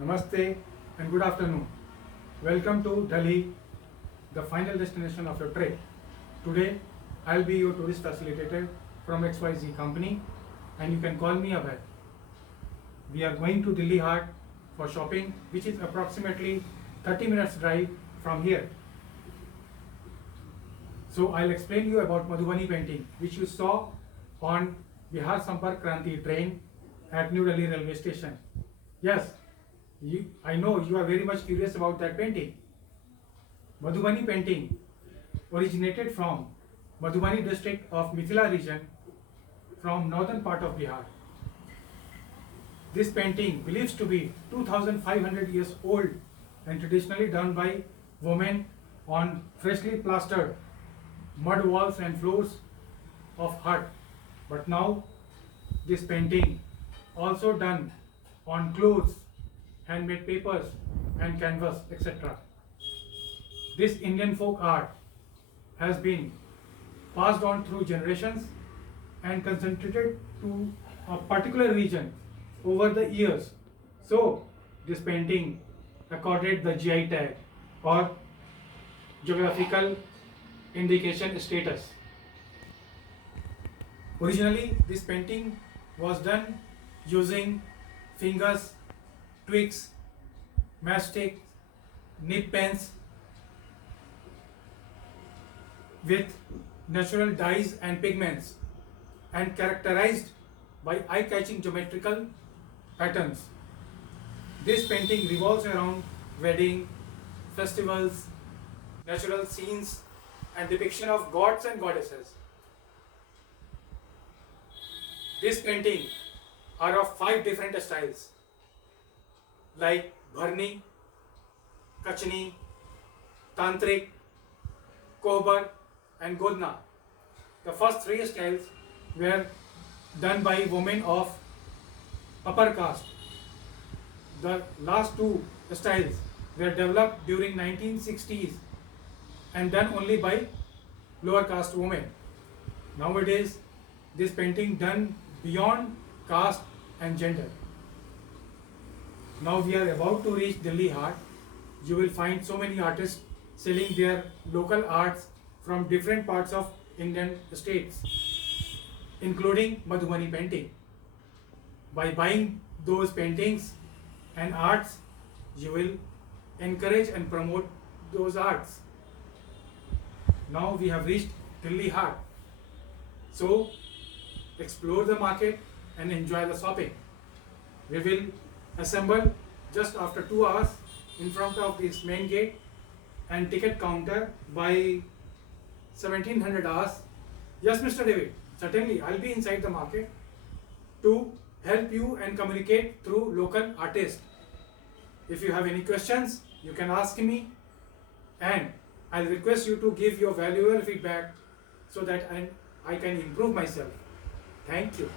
Namaste and good afternoon. Welcome to Delhi, the final destination of your trip. Today, I'll be your tourist facilitator from XYZ company and you can call me Abhay. We are going to Delhi Heart for shopping, which is approximately 30 minutes drive from here. So I'll explain you about Madhubani painting, which you saw on Bihar Sampark Kranti train at New Delhi railway station. Yes, I know you are very much curious about that painting. Madhubani painting originated from Madhubani district of Mithila region from northern part of Bihar. This painting believes to be 2500 years old and traditionally done by women on freshly plastered mud walls and floors of hut. But now this painting also done on clothes, handmade papers and canvas, etc. This Indian folk art has been passed on through generations and concentrated to a particular region over the years. So this painting accorded the GI tag or geographical indication status. Originally this painting was done using fingers, twigs, matchstick, nib pens with natural dyes and pigments and characterized by eye-catching geometrical patterns. This painting revolves around wedding, festivals, natural scenes and depiction of gods and goddesses. This painting are of 5 different styles like Bharni, Kachni, Tantrik, Kohbar and Godna. The first 3 styles were done by women of upper caste. The last 2 styles were developed during 1960s and done only by lower caste women. Nowadays, this painting done beyond caste and gender. Now we are about to reach Delhi Heart. You will find so many artists selling their local arts from different parts of Indian states, including Madhubani painting. By buying those paintings and arts, you will encourage and promote those arts. Now we have reached Delhi Heart. So explore the market and enjoy the shopping. We will assemble just after 2 hours in front of this main gate and ticket counter by 1700 hours. Yes, Mr. David, certainly I'll be inside the market to help you and communicate through local artists. If you have any questions, you can ask me and I'll request you to give your valuable feedback so that I can improve myself. Thank you.